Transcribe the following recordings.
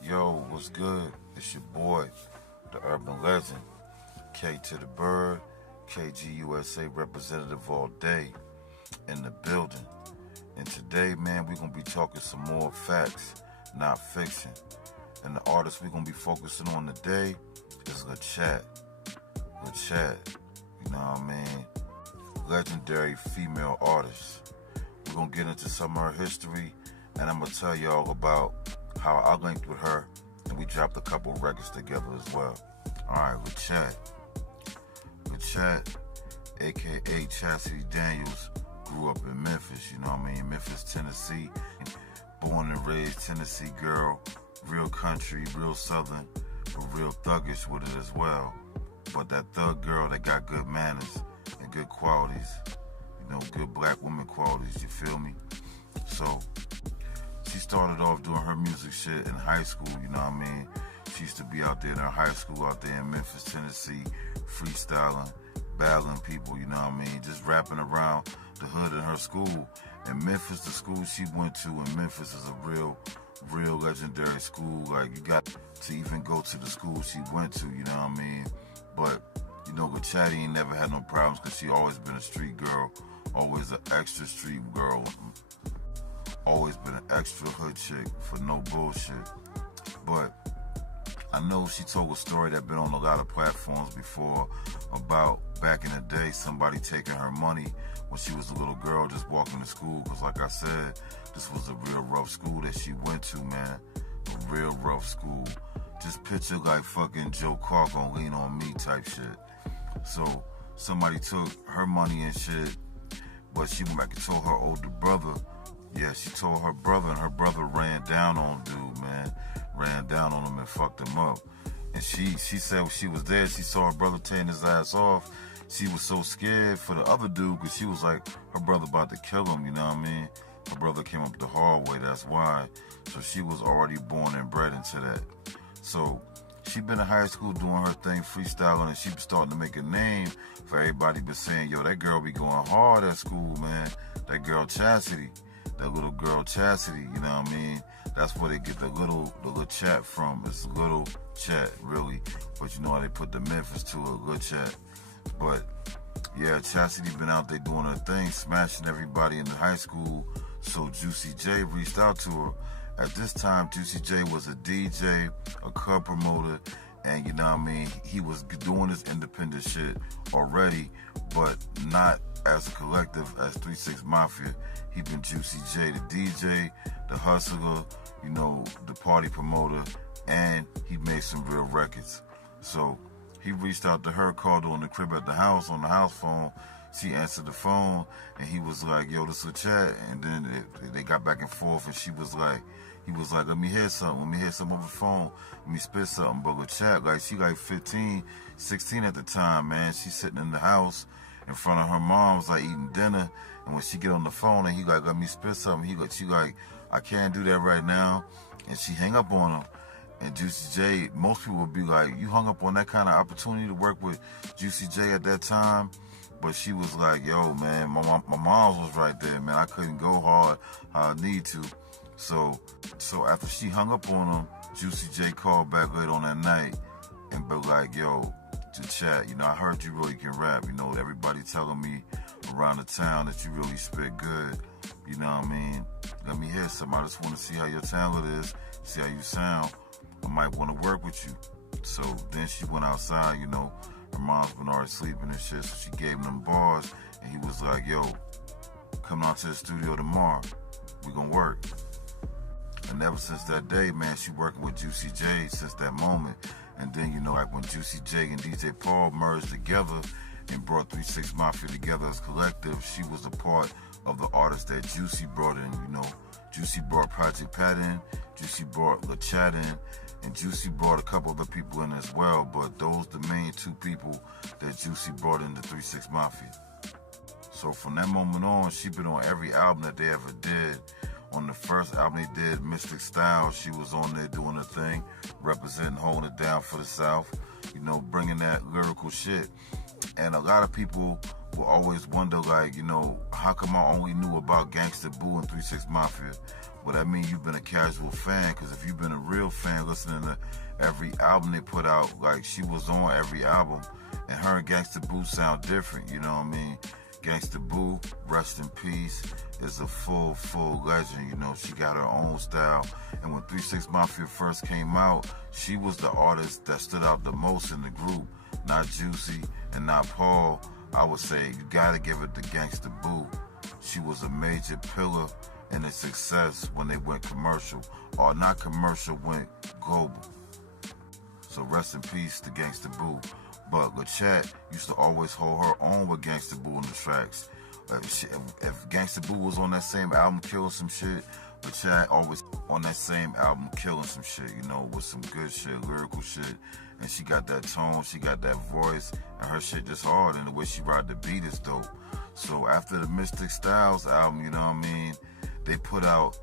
Yo, what's good? It's your boy, the urban legend, K to the Bird, KGUSA representative all day in the building. And today, man, we're gonna be talking some more facts, not fiction. And the artist we're gonna be focusing on today is LaChat. LaChat, you know what I mean? Legendary female artist. We're gonna get into some of her history, and I'm gonna tell y'all about how I linked with her, and we dropped a couple records together as well. Alright, LaChat. LaChat, aka Chastity Daniels, grew up in Memphis, you know what I mean? Memphis, Tennessee. Born and raised Tennessee girl, real country, real southern, but real thuggish with it as well. But that thug girl that got good manners and good qualities, you know, good black woman qualities, you feel me? So, she started off doing her music shit in high school, you know what I mean? She used to be out there in her high school out there in Memphis, Tennessee, freestyling, battling people, you know what I mean? Just rapping around the hood in her school. And Memphis, the school she went to in Memphis is a real legendary school. Like, you got to even go to the school she went to, you know what I mean? But, you know, LaChat ain't never had no problems because she always been a street girl, always an extra street girl. Always been an extra hood chick for no bullshit. But I know she told a story that been on a lot of platforms before about back in the day somebody taking her money when she was a little girl just walking to school. Because like I said, this was a real rough school that she went to, man. A real rough school. Just picture like fucking Joe Clark on Lean On Me type shit. So somebody took her money and shit, but she went back and told her older brother. Yeah, she told her brother, and her brother ran down on dude, man. Ran down on him and fucked him up. And she said when she was there, she saw her brother tearing his ass off. She was so scared for the other dude because she was like, her brother about to kill him, you know what I mean? Her brother came up the hallway, that's why. So she was already born and bred into that. So she been in high school doing her thing, freestyling, and she was starting to make a name for everybody but saying, yo, that girl be going hard at school, man. That girl Chastity. That little girl Chastity, you know what I mean? That's where they get the little chat from. It's little chat, really. But you know how they put the Memphis to a little chat. But yeah, Chastity been out there doing her thing, smashing everybody in the high school. So Juicy J reached out to her. At this time, Juicy J was a DJ, a club promoter, and you know what I mean? He was doing his independent shit already, but not as a collective as 3-6 Mafia. He been Juicy J, the DJ, the hustler, you know, the party promoter, and he made some real records. So he reached out to her, called her on the crib at the house, on the house phone. She answered the phone, and he was like, yo, this is LaChat. And then they got back and forth, and he was like, let me hear something over the phone. Let me spit something. But LaChat, like, she like 15, 16 at the time, man. She's sitting in the house in front of her mom's, like, eating dinner. And when she get on the phone and he like, let me spit something, she like, I can't do that right now. And she hang up on him. And Juicy J, most people would be like, you hung up on that kind of opportunity to work with Juicy J at that time? But she was like, yo, man, my mom was right there, man. I couldn't go hard how I need to. So after she hung up on him, Juicy J called back late on that night and be like, yo, to chat, you know, I heard you really can rap. You know, everybody telling me around the town that you really spit good. You know what I mean? Let me hear something. I just want to see how your talent is, see how you sound. I might want to work with you. So then she went outside, you know. Her mom's been already sleeping and shit, so she gave him them bars, and he was like, yo, come out to the studio tomorrow. We gonna work. And ever since that day, man, she working with Juicy J since that moment. And then, you know, like when Juicy J and DJ Paul merged together and brought 3-6 Mafia together as collective, she was a part of the artists that Juicy brought in, you know. Juicy brought Project Pat in, Juicy brought LaChat in, and Juicy brought a couple other people in as well, but those the main two people that Juicy brought into 3-6 Mafia. So from that moment on, she been on every album that they ever did, On the first album they did, Mystic Style, she was on there doing her thing, representing, holding it down for the South, you know, bringing that lyrical shit. And a lot of people will always wonder, like, you know, how come I only knew about Gangsta Boo and 3 6 Mafia? Well, that means you've been a casual fan, because if you've been a real fan listening to every album they put out, like, she was on every album, and her and Gangsta Boo sound different, you know what I mean? Gangsta Boo, rest in peace, is a full legend, you know. She got her own style, and when 3 6 Mafia first came out, she was the artist that stood out the most in the group, not Juicy and not Paul. I would say you gotta give it to Gangsta Boo. She was a major pillar in its success when they went commercial, or not commercial, went global. So rest in peace to Gangsta Boo. But LaChat used to always hold her own with Gangsta Boo on the tracks. If Gangsta Boo was on that same album killing some shit, LaChat always on that same album killing some shit, you know, with some good shit, lyrical shit. And she got that tone, she got that voice, and her shit just hard, and the way she ride the beat is dope. So after the Mystic Styles album, you know what I mean, they put out,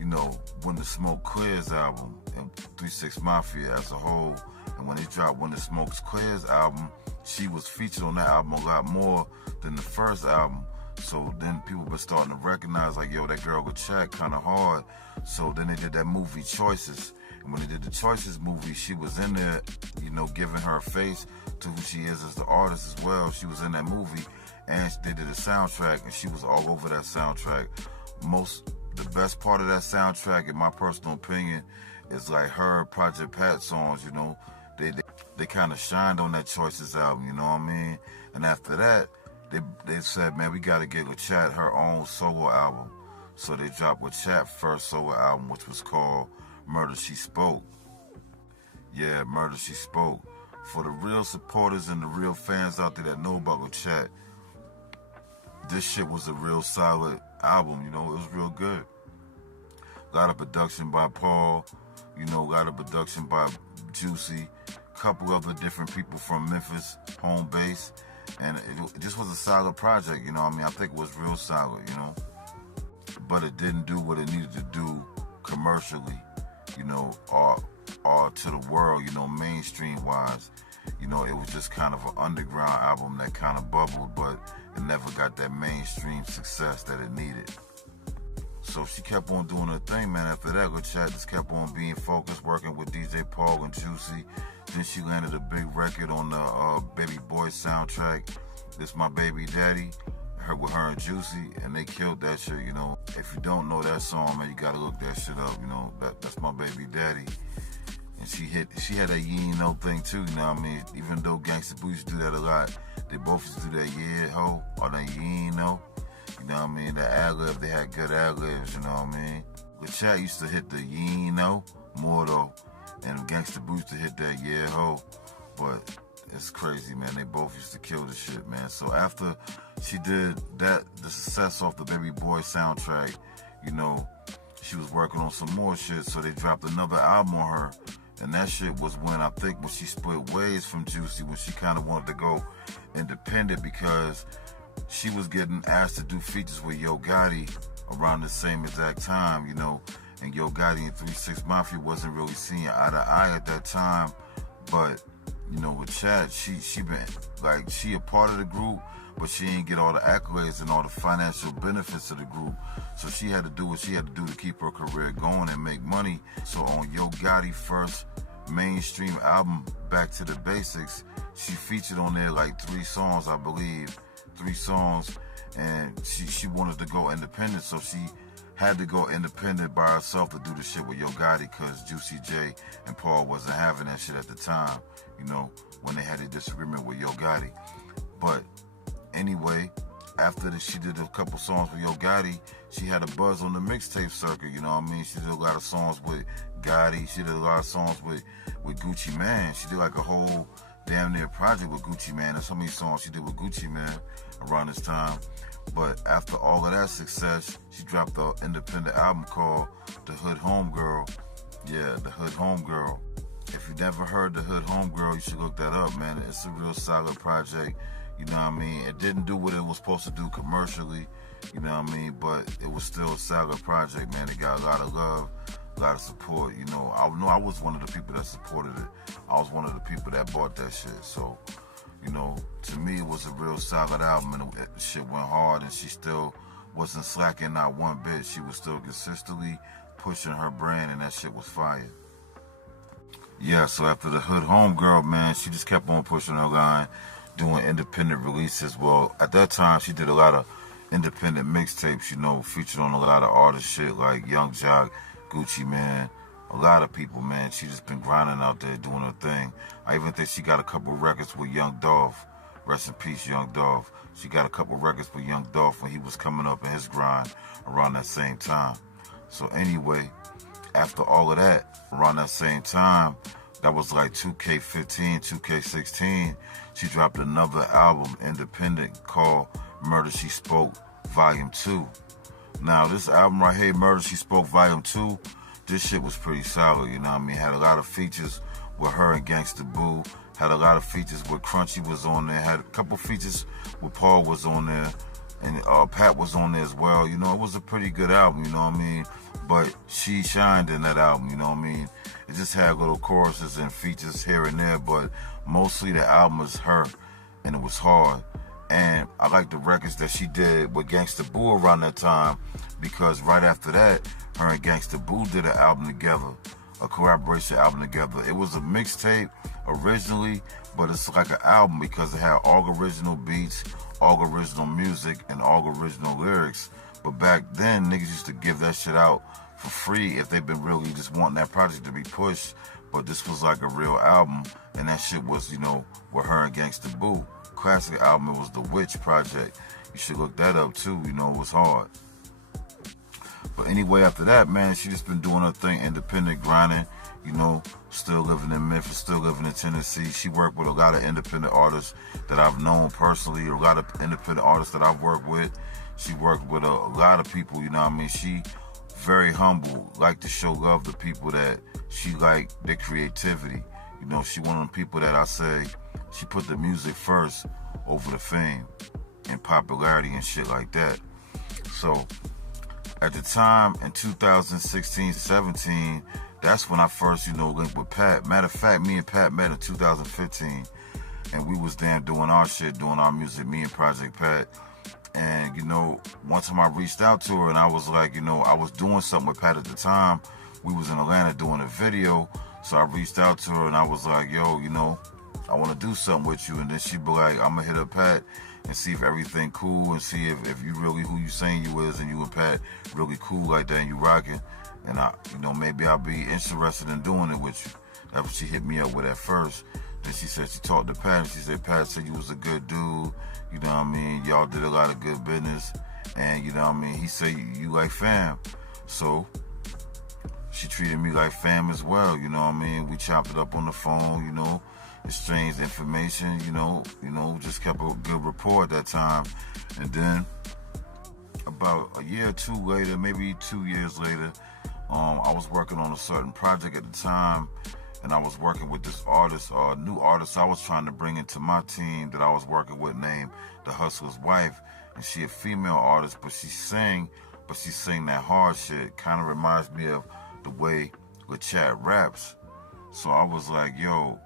you know, When the Smoke Clears album, and 3 6 Mafia as a whole. And when they dropped When the Smoke Clears album, she was featured on that album a lot more than the first album. So then people were starting to recognize, like, yo, that girl LaChat kind of hard. So then they did that movie Choices. And when they did the Choices movie, she was in there, you know, giving her a face to who she is as the artist as well. She was in that movie, and they did a soundtrack, and she was all over that soundtrack. The best part of that soundtrack, in my personal opinion, is like her Project Pat songs, you know. They kind of shined on that Choices album, you know what I mean? And after that, they said, man, we got to get LaChat her own solo album. So they dropped LaChat's first solo album, which was called Murder She Spoke. Yeah, Murder She Spoke. For the real supporters and the real fans out there that know about LaChat, this shit was a real solid album, you know, it was real good. A lot of production by Paul, you know, a lot of production by Juicy, a couple other different people from Memphis, home base, and it just was a solid project, you know what I mean? I think it was real solid, you know, but it didn't do what it needed to do commercially, you know, or to the world, you know, mainstream-wise. You know, it was just kind of an underground album that kind of bubbled, but it never got that mainstream success that it needed. So she kept on doing her thing, man. After that, LaChat just kept on being focused, working with DJ Paul and Juicy. Then she landed a big record on the Baby Boy soundtrack, This My Baby Daddy, with her and Juicy, and they killed that shit, you know. If you don't know that song, man, you gotta look that shit up, you know. That's My Baby Daddy. And she had that you ain't know thing too, you know what I mean? Even though Gangsta Boo used to do that a lot, they both used to do that yeah ho, or that you ain't know. You know what I mean? The ad-lib, they had good ad-libs, you know what I mean? LaChat used to hit the you ain't know more though, and Gangsta Boo used to hit that yeah ho. But it's crazy, man. They both used to kill the shit, man. So after she did that, the success off the Baby Boy soundtrack, you know, she was working on some more shit, so they dropped another album on her. And that shit was when she split ways from Juicy, when she kind of wanted to go independent, because she was getting asked to do features with Yo Gotti around the same exact time, you know. And Yo Gotti and 3 6 Mafia wasn't really seeing eye to eye at that time. But, you know, with Chad, she been, like, she a part of the group, but she ain't get all the accolades and all the financial benefits of the group. So she had to do what she had to do to keep her career going and make money. So on Yo Gotti's first mainstream album, Back to the Basics, she featured on there like 3 songs, I believe. 3 songs, and she wanted to go independent, so she had to go independent by herself to do the shit with Yo Gotti, because Juicy J and Paul wasn't having that shit at the time, you know, when they had a disagreement with Yo Gotti. But anyway, after she did a couple songs with Yo Gotti, she had a buzz on the mixtape circuit, you know what I mean? She did a lot of songs with Gotti, she did a lot of songs with Gucci Mane. She did like a whole damn near project with Gucci Mane. There's so many songs she did with Gucci Mane around this time. But after all of that success, she dropped an independent album called The Hood Homegirl. Yeah, The Hood Homegirl. If you never heard The Hood Homegirl, you should look that up, man. It's a real solid project. You know what I mean? It didn't do what it was supposed to do commercially. you know what I mean? But it was still a solid project, man. It got a lot of love, a lot of support. You know I was one of the people that supported it. I was one of the people that bought that shit. So, you know, to me, it was a real solid album, and the shit went hard, and she still wasn't slacking not one bit. She was still consistently pushing her brand, and that shit was fire. Yeah, so after the Hood Homegirl, man, she just kept on pushing her line, doing independent releases. Well, at that time, she did a lot of independent mixtapes, you know, featured on a lot of artist shit like Young Jock, Gucci Man, a lot of people, man. She just been grinding out there doing her thing. I even think she got a couple records with Young Dolph. Rest in peace, Young Dolph. She got a couple records with Young Dolph when he was coming up in his grind around that same time. So anyway, after all of that, around that same time, that was like 2K15, 2K16, she dropped another album, independent, called Murder She Spoke, Volume 2. Now, this album right here, Murder She Spoke, Volume 2, this shit was pretty solid, you know what I mean? Had a lot of features with her and Gangsta Boo, had a lot of features with Crunchy was on there, had a couple features with Paul was on there, and Pat was on there as well. You know, it was a pretty good album, you know what I mean? But she shined in that album, you know what I mean? It just had little choruses and features here and there, but mostly the album was her, and it was hard. And I like the records that she did with Gangsta Boo around that time, because right after that, her and Gangsta Boo did an album together, a collaboration album together. It was a mixtape originally, but it's like an album because it had all original beats, all original music, and all original lyrics. But back then, niggas used to give that shit out for free if they've been really just wanting that project to be pushed. But this was like a real album, and that shit was, you know, with her and Gangsta Boo. Classic album, it was the Witch Project. You should look that up too, you know, it was hard. But anyway, after that, man, she just been doing her thing, independent, grinding, you know, still living in Memphis, still living in Tennessee. She worked with a lot of independent artists that I've known personally, a lot of independent artists that I've worked with. She worked with a lot of people, you know what I mean? She very humble, like to show love to people that she like their creativity. You know, she one of them people that I say, she put the music first over the fame and popularity and shit like that. So, at the time, in 2016, 17, that's when I first, you know, linked with Pat. Matter of fact, me and Pat met in 2015. And we was there doing our shit, doing our music, me and Project Pat. And, you know, one time I reached out to her and I was like, you know, I was doing something with Pat at the time. We was in Atlanta doing a video. So I reached out to her and I was like, yo, you know, I want to do something with you. And then she'd be like, I'm going to hit up Pat and see if everything cool and see if you really who you saying you is and you and Pat really cool like that and you rocking. And I, you know, maybe I'll be interested in doing it with you. That's what she hit me up with at first. Then she said she talked to Pat and she said, Pat said you was a good dude. You know what I mean? Y'all did a lot of good business. And you know what I mean? He said you like fam. So she treated me like fam as well. You know what I mean? We chopped it up on the phone, you know, exchanged information, you know, just kept a good rapport at that time. And then about a year or two later, maybe 2 years later, I was working on a certain project at the time, and I was working with this artist, new artist I was trying to bring into my team that I was working with named The Hustler's Wife, and she a female artist, but she sing that hard shit. Kind of reminds me of the way LaChat raps. So I was like, yo,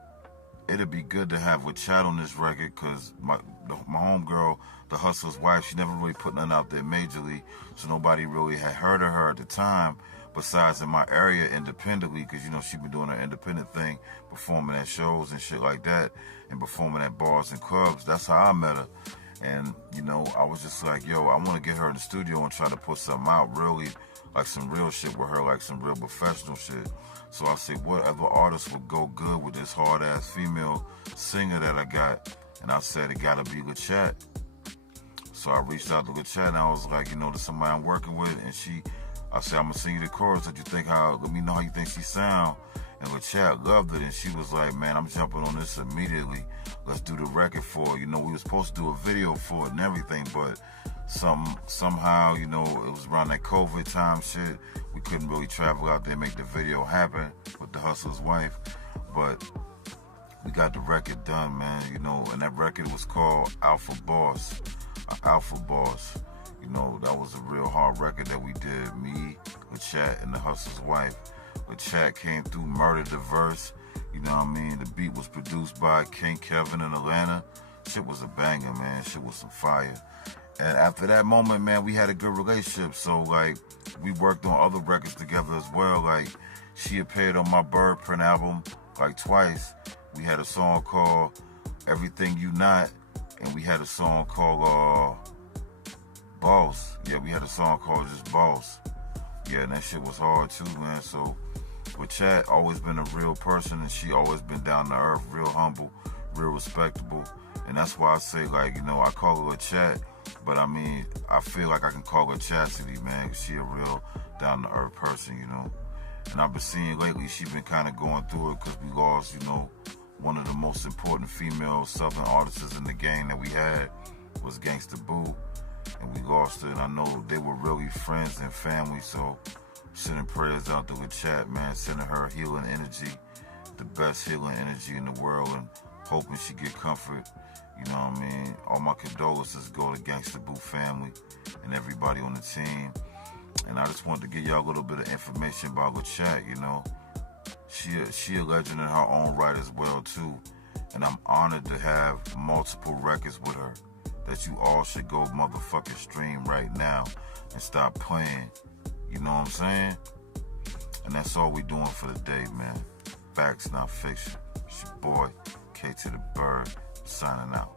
it'd be good to have LaChat on this record, because my homegirl, The Hustler's Wife, she never really put nothing out there majorly, so nobody really had heard of her at the time, besides in my area independently, because, you know, she been doing her independent thing, performing at shows and shit like that, and performing at bars and clubs. That's how I met her. And, you know, I was just like, yo, I want to get her in the studio and try to put something out, really, like some real shit with her, like some real professional shit. So I said, what other artist would go good with this hard-ass female singer that I got? And I said, it gotta be LaChat. So I reached out to LaChat and I was like, you know, there's somebody I'm working with, and I said, I'm gonna sing you the chorus. Let me know how you think she sound. And LaChat loved it, and she was like, man, I'm jumping on this immediately. Let's do the record for it. You know, we were supposed to do a video for it and everything, but somehow, you know, it was around that COVID time shit. We couldn't really travel out there and make the video happen with The Hustler's Wife. But we got the record done, man, you know, and that record was called Alpha Boss. Alpha Boss. You know, that was a real hard record that we did. Me, LaChat, and the Hustler's Wife. LaChat came through, murdered the verse. You know what I mean? The beat was produced by King Kevin in Atlanta. Shit was a banger, man. Shit was some fire. And after that moment, man, we had a good relationship. So, like, we worked on other records together as well. Like, she appeared on my Bird Print album, like, twice. We had a song called Everything You Not, and we had a song called Boss. Yeah, we had a song called just Boss. Yeah, and that shit was hard too, man. So with Chat, always been a real person, and she always been down to earth, real humble, real respectable. And that's why I say, like, you know, I call her a Chat, but I mean, I feel like I can call her Chastity, man, because she a real down to earth person, you know. And I've been seeing lately, she been kind of going through it because we lost, you know, one of the most important female Southern artists in the game that we had was Gangsta Boo. And we lost her, and I know they were really friends and family, so sending prayers out to the Chat, man, sending her healing energy, the best healing energy in the world, and hoping she get comfort. You know what I mean? All my condolences go to Gangsta Boo family and everybody on the team. And I just wanted to give y'all a little bit of information about LaChat, you know. She a legend in her own right as well, too. And I'm honored to have multiple records with her that you all should go motherfucking stream right now and stop playing. You know what I'm saying? And that's all we doing for the day, man. Facts, not fiction. It's your boy, K to the Bird, signing out.